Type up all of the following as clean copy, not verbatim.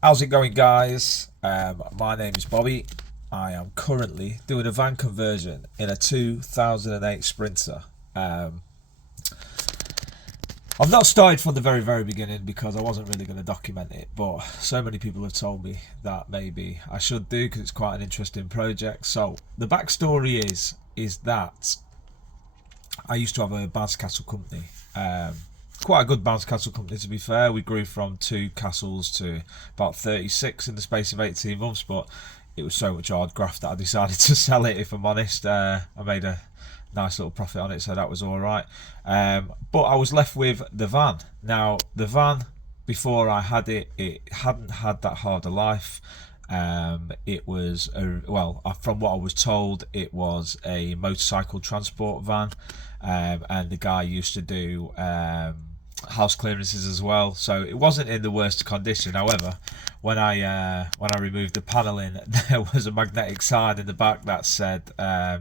How's it going, guys? My name is Bobby. I am currently doing a van conversion in a 2008 Sprinter. I've not started from the very beginning because I wasn't really going to document it, but so many people have told me that maybe I should do because it's quite an interesting project. So the backstory is that I used to have a bounce castle company. Quite a good bounce castle company, to be fair. We grew from 2 castles to about 36 in the space of 18 months, but it was so much hard graft that I decided to sell it, if I'm honest. I made a nice little profit on it, so that was all right. But I was left with the van. Now, the van, before I had it, it hadn't had that hard a life. It was from what I was told, it was a motorcycle transport van, and the guy used to do house clearances as well, so it wasn't in the worst condition. However, when I removed the panelling, there was a magnetic sign in the back that said, I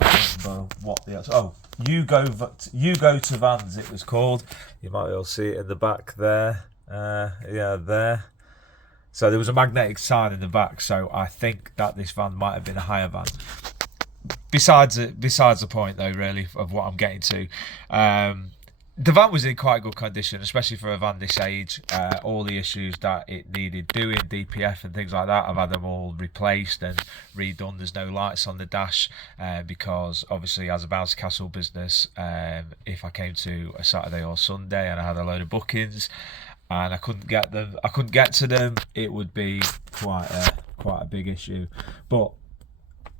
can't remember what the you go to vans, it was called. You might be able to see it in the back there. Yeah, there. So there was a magnetic sign in the back, so I think that this van might have been a hire van. Besides the point, though, really, of what I'm getting to. The van was in quite good condition, especially for a van this age. All the issues that it needed doing, DPF and things like that, I've had them all replaced and redone. There's no lights on the dash because obviously, as a bounce castle business, if I came to a Saturday or Sunday and I had a load of bookings and I couldn't get to them, it would be quite a big issue. But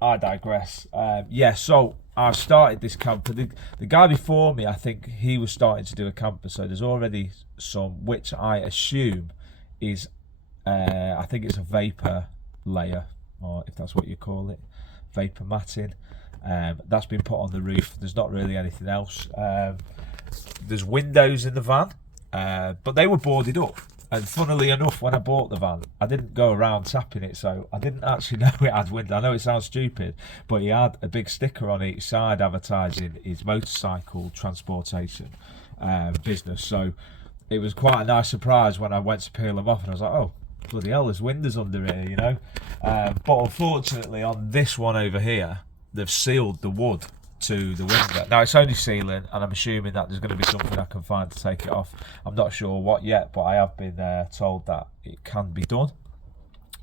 I digress. So I've started this camper. The guy before me, I think he was starting to do a camper, so there's already some, which I assume is, I think it's a vapor layer, or if that's what you call it, vapor matting. That's been put on the roof. There's not really anything else. There's windows in the van, but they were boarded up. And funnily enough, when I bought the van, I didn't go around tapping it, so I didn't actually know it had windows. I know it sounds stupid, but he had a big sticker on each side advertising his motorcycle transportation business. So it was quite a nice surprise when I went to peel them off, and I was like, oh, bloody hell, there's windows under here, you know. But unfortunately, on this one over here, they've sealed the wood to the window. Now it's only sealing, and I'm assuming that there's going to be something I can find to take it off. I'm not sure what yet, but I have been told that it can be done,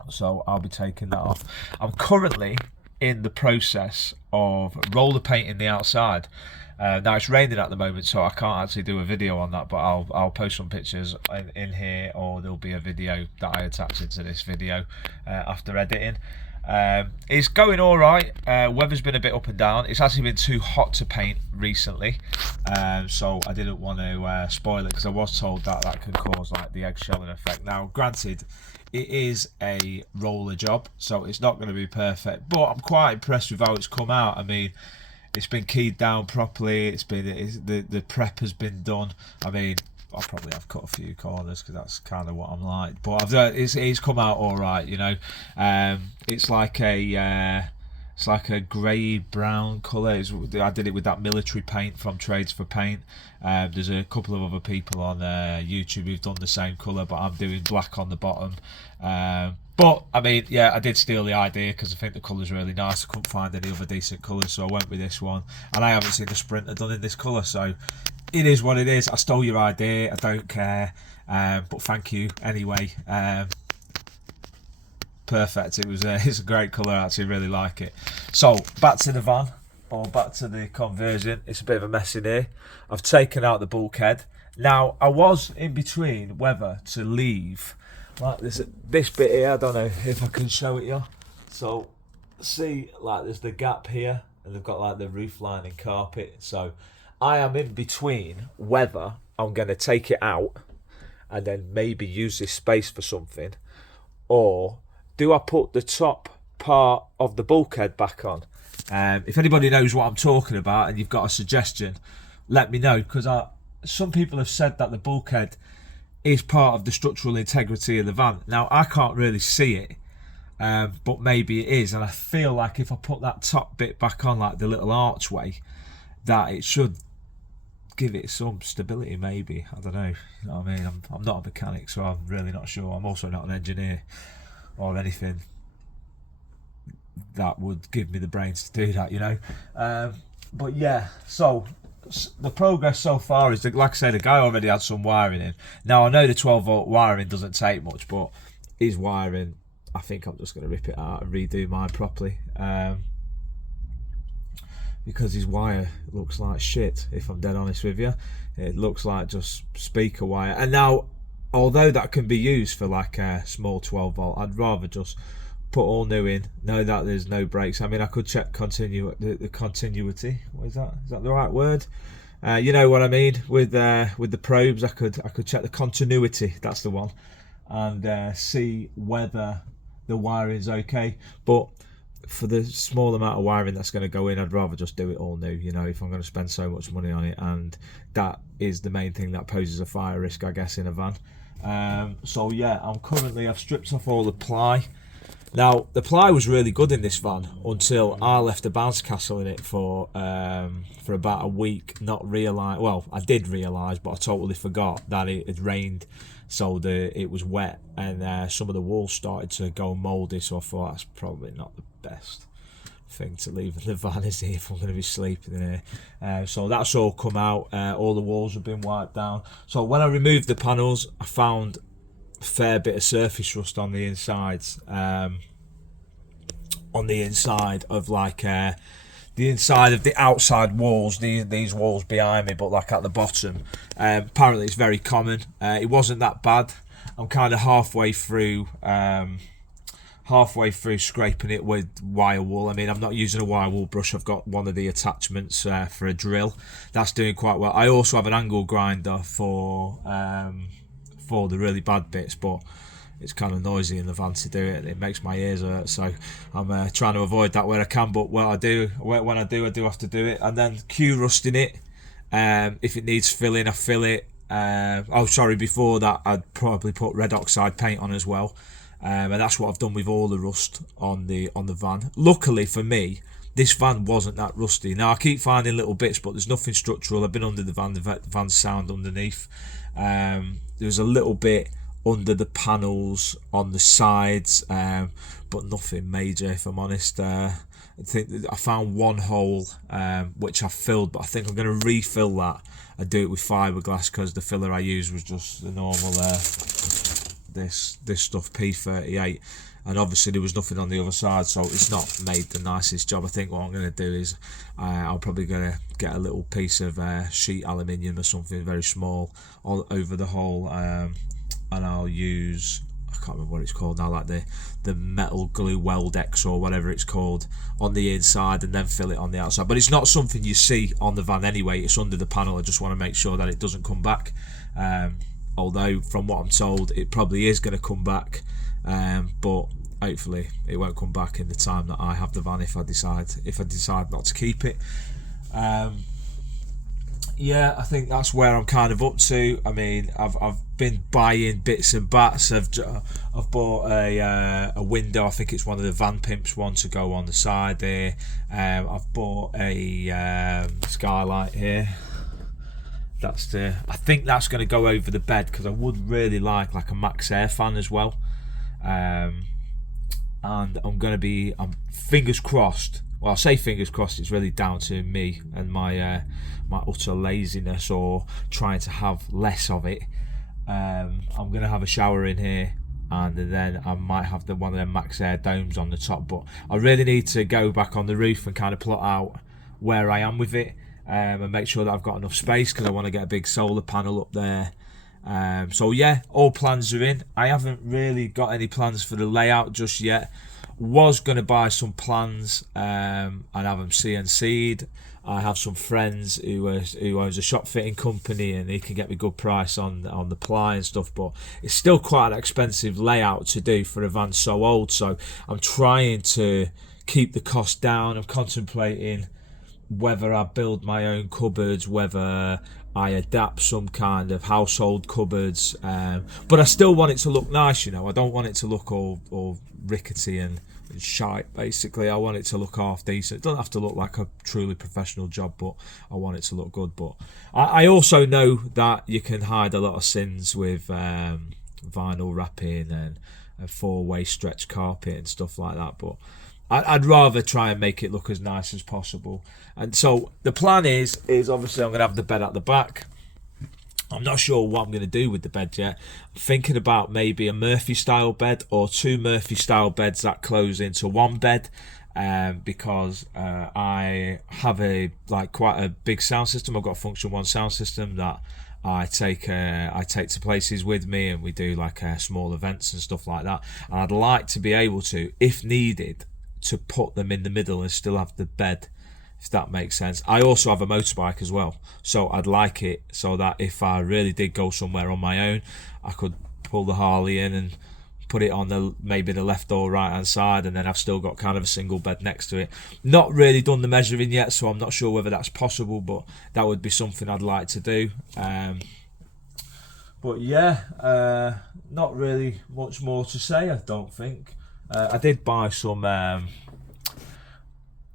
so I'll be taking that off. I'm currently in the process of roller painting the outside. Now it's raining at the moment, so I can't actually do a video on that, but I'll post some pictures in here, or there'll be a video that I attach into this video after editing. It's going all right. Weather's been a bit up and down. It's actually been too hot to paint recently, so I didn't want to spoil it, because I was told that could cause like the eggshelling effect. Now, granted, it is a roller job, so it's not going to be perfect, but I'm quite impressed with how it's come out. I mean, it's been keyed down properly. The prep has been done. I mean, I'll probably have cut a few corners because that's kind of what I'm like, but it's come out all right, you know. It's like a grey brown colour. I did it with that military paint from Trades for Paint. There's a couple of other people on YouTube who've done the same colour, but I'm doing black on the bottom. But I mean, yeah, I did steal the idea because I think the colour's really nice. I couldn't find any other decent colours, so I went with this one. And I haven't seen a Sprinter done in this colour, so it is what it is. I stole your idea. I don't care. But thank you anyway. Perfect. It's a great colour. I actually really like it. So back to the van, or back to the conversion. It's a bit of a mess in here. I've taken out the bulkhead. Now, I was in between whether to leave like this bit here. I don't know if I can show it you. So see, like there's the gap here, and they've got like the roof lining carpet. So I am in between whether I'm going to take it out and then maybe use this space for something, or do I put the top part of the bulkhead back on? If anybody knows what I'm talking about and you've got a suggestion, let me know, because some people have said that the bulkhead is part of the structural integrity of the van. Now, I can't really see it, but maybe it is, and I feel like if I put that top bit back on, like the little archway, that it should give it some stability, maybe. I don't know. You know what I mean? I'm not a mechanic, so I'm really not sure. I'm also not an engineer or anything that would give me the brains to do that, you know. But yeah, so the progress so far is that, like I said, the guy already had some wiring in. Now I know the 12-volt wiring doesn't take much, but his wiring, I think I'm just going to rip it out and redo mine properly. Because his wire looks like shit, if I'm dead honest with you. It looks like just speaker wire. And now, although that can be used for like a small 12-volt, I'd rather just put all new in, know that there's no breaks. I mean, I could check the continuity. What is that? Is that the right word? You know what I mean? With the probes, I could check the continuity. That's the one, and see whether the wiring's okay. But for the small amount of wiring that's going to go in, I'd rather just do it all new, you know, if I'm going to spend so much money on it. And that is the main thing that poses a fire risk, I guess, in a van. So yeah, I've stripped off all the ply. Now, the ply was really good in this van until I left a bounce castle in it for about a week, not realise, well, I did realise, but I totally forgot that it had rained, so it was wet, and some of the walls started to go mouldy, so I thought that's probably not the best thing to leave in the van, is it, if I'm going to be sleeping in here. So that's all come out, all the walls have been wiped down. So when I removed the panels, I found a fair bit of surface rust on the insides, on the inside of like the inside of the outside walls, these walls behind me, but like at the bottom. Apparently it's very common. It wasn't that bad. I'm kind of halfway through scraping it with wire wool. I mean, I'm not using a wire wool brush. I've got one of the attachments for a drill. That's doing quite well. I also have an angle grinder for the really bad bits, but it's kind of noisy in the van to do it. It makes my ears hurt, so I'm trying to avoid that where I can. But when I do have to do it. And then Q rusting it. If it needs filling, I fill it. Before that, I'd probably put red oxide paint on as well. And that's what I've done with all the rust on the van. Luckily for me, this van wasn't that rusty. Now I keep finding little bits, but there's nothing structural. I've been under the van. The van's sound underneath. There's a little bit under the panels on the sides, but nothing major, if I'm honest. I think I found one hole which I filled, but I think I'm going to refill that and do it with fiberglass, because the filler I used was just the normal this stuff P38, and obviously there was nothing on the other side, so it's not made the nicest job. I think what I'm going to do is I'll probably going to get a little piece of sheet aluminium or something very small all over the hole, and I'll use, I can't remember what it's called now, like the metal glue Weldex or whatever it's called, on the inside, and then fill it on the outside. But it's not something you see on the van anyway. It's under the panel. I just want to make sure that it doesn't come back. Although from what I'm told, it probably is going to come back, but hopefully it won't come back in the time that I have the van, if I decide not to keep it. Yeah, I think that's where I'm kind of up to. I mean, I've been buying bits and bats. I've bought a window. I think it's one of the Van Pimps one to go on the side there. I've bought a skylight here. I think that's going to go over the bed, because I would really like a max air fan as well. And I'm fingers crossed. Well, I say fingers crossed, it's really down to me and my utter laziness, or trying to have less of it. I'm going to have a shower in here, and then I might have one of them max air domes on the top. But I really need to go back on the roof and kind of plot out where I am with it, and make sure that I've got enough space, because I want to get a big solar panel up there. So yeah, all plans are in. I haven't really got any plans for the layout just yet. Was going to buy some plans and have them CNC'd. I have some friends who owns a shop fitting company, and he can get me a good price on the ply and stuff, but it's still quite an expensive layout to do for a van so old. So I'm trying to keep the cost down. I'm contemplating whether I build my own cupboards, whether I adapt some kind of household cupboards, but I still want it to look nice, you know. I don't want it to look all rickety and shite. Basically, I want it to look half decent. It doesn't have to look like a truly professional job, but I want it to look good. But I also know that you can hide a lot of sins with vinyl wrapping and a 4-way stretch carpet and stuff like that. But I'd rather try and make it look as nice as possible. And so the plan is obviously I'm going to have the bed at the back. I'm not sure what I'm going to do with the bed yet. I'm thinking about maybe a Murphy style bed or 2 Murphy style beds that close into one bed, because I have quite a big sound system. I've got a Function 1 sound system that I take to places with me, and we do like small events and stuff like that. And I'd like to be able to, if needed, to put them in the middle and still have the bed, if that makes sense. I also have a motorbike as well, so I'd like it so that if I really did go somewhere on my own, I could pull the Harley in and put it on maybe the left or right hand side, and then I've still got kind of a single bed next to it. Not really done the measuring yet, so I'm not sure whether that's possible, but that would be something I'd like to do. But yeah, not really much more to say, I don't think. I did buy some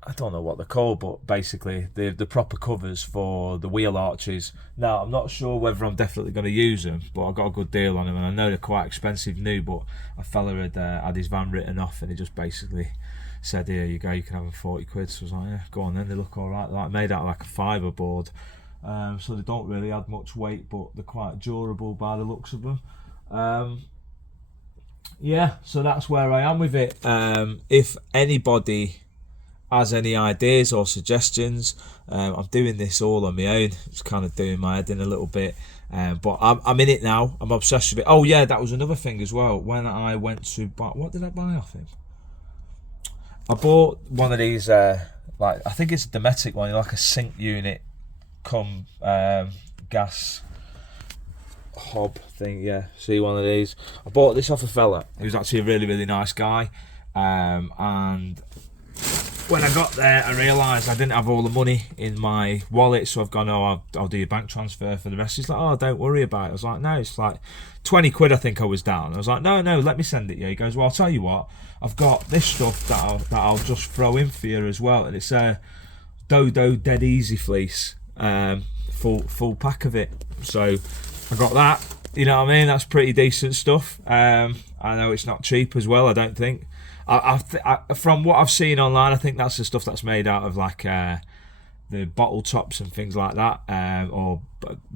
I don't know what they're called, but basically the proper covers for the wheel arches. Now, I'm not sure whether I'm definitely going to use them, but I got a good deal on them, and I know they're quite expensive new, but a fella had his van written off, and he just basically said, here you go, you can have them 40 quid. So I was like, yeah, go on then, they look alright. They're like made out of like a fibre board, so they don't really add much weight, but they're quite durable by the looks of them. Yeah, so that's where I am with it. If anybody has any ideas or suggestions, I'm doing this all on my own. It's kind of doing my head in a little bit, but I'm in it now. I'm obsessed with it. Oh yeah, that was another thing as well. When I went to buy, what did I buy off him? I bought one of these, I think it's a Dometic one, like a sink unit, gas hob thing. Yeah, see, one of these. I bought this off a fella. He was actually a really, really nice guy, and when I got there, I realised I didn't have all the money in my wallet, so I've gone, I'll do your bank transfer for the rest. He's like, oh, don't worry about it. I was like, no, it's like 20 quid I think I was down. I was like, no, let me send it you. He goes, well, I'll tell you what, I've got this stuff that I'll just throw in for you as well, and it's a Dodo Dead Easy fleece, full pack of it. So I got that, you know what I mean? That's pretty decent stuff. I know it's not cheap as well, I don't think. From what I've seen online, I think that's the stuff that's made out of like the bottle tops and things like that, or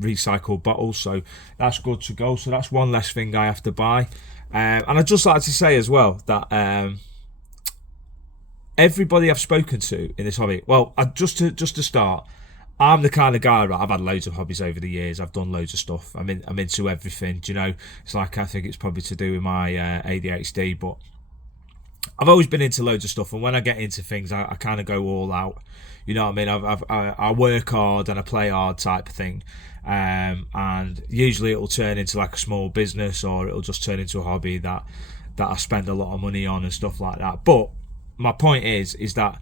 recycled bottles. So that's good to go. So that's one less thing I have to buy. And I'd just like to say as well that everybody I've spoken to in this hobby, well, just to start, I'm the kind of guy, right, I've had loads of hobbies over the years. I've done loads of stuff. I'm into everything. Do you know? It's like, I think it's probably to do with my ADHD, but I've always been into loads of stuff, and when I get into things, I kind of go all out. You know what I mean? I work hard and I play hard type of thing, and usually it'll turn into like a small business, or it'll just turn into a hobby that I spend a lot of money on and stuff like that. But my point is that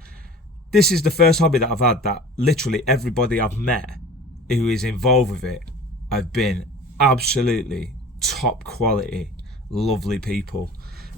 this is the first hobby that I've had that literally everybody I've met who is involved with it have been absolutely top quality, lovely people.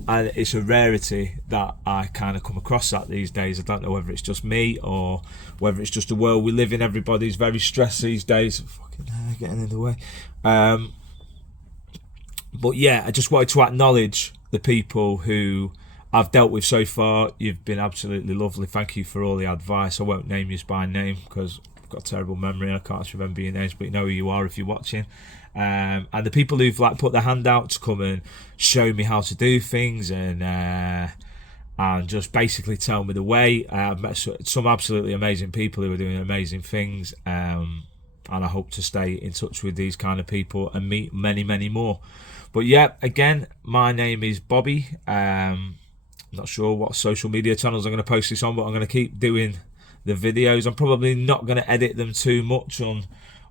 And it's a rarity that I kind of come across that these days. I don't know whether it's just me or whether it's just the world we live in. Everybody's very stressed these days. Fucking getting in the way. But yeah, I just wanted to acknowledge the people who I've dealt with so far. You've been absolutely lovely. Thank you for all the advice. I won't name you by name because I've got a terrible memory and I can't remember your names, but you know who you are if you're watching. And the people who've like put their hand out to come and show me how to do things and just basically tell me the way. I've met some absolutely amazing people who are doing amazing things, and I hope to stay in touch with these kind of people and meet many, many more. But yeah, again, my name is Bobby. I'm not sure what social media channels I'm going to post this on, but I'm going to keep doing the videos. I'm probably not going to edit them too much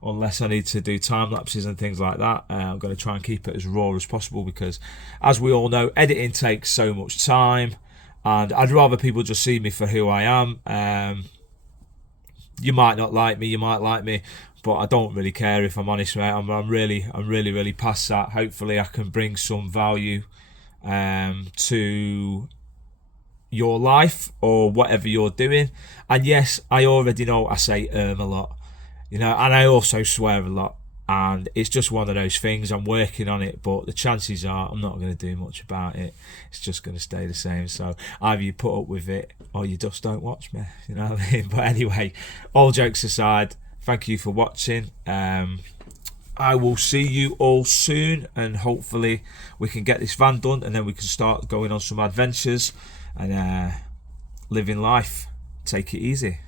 unless I need to do time lapses and things like that. I'm going to try and keep it as raw as possible because, as we all know, editing takes so much time, and I'd rather people just see me for who I am. You might not like me, you might like me. but I don't really care, if I'm honest, mate. I'm really past that. Hopefully I can bring some value to your life or whatever you're doing. And yes, I already know I say a lot, and I also swear a lot, and it's just one of those things. I'm working on it, but the chances are I'm not going to do much about it. It's just going to stay the same. So either you put up with it or you just don't watch me, you know what I mean? But anyway, all jokes aside, thank you for watching. I will see you all soon, and hopefully we can get this van done, and then we can start going on some adventures and living life. Take it easy.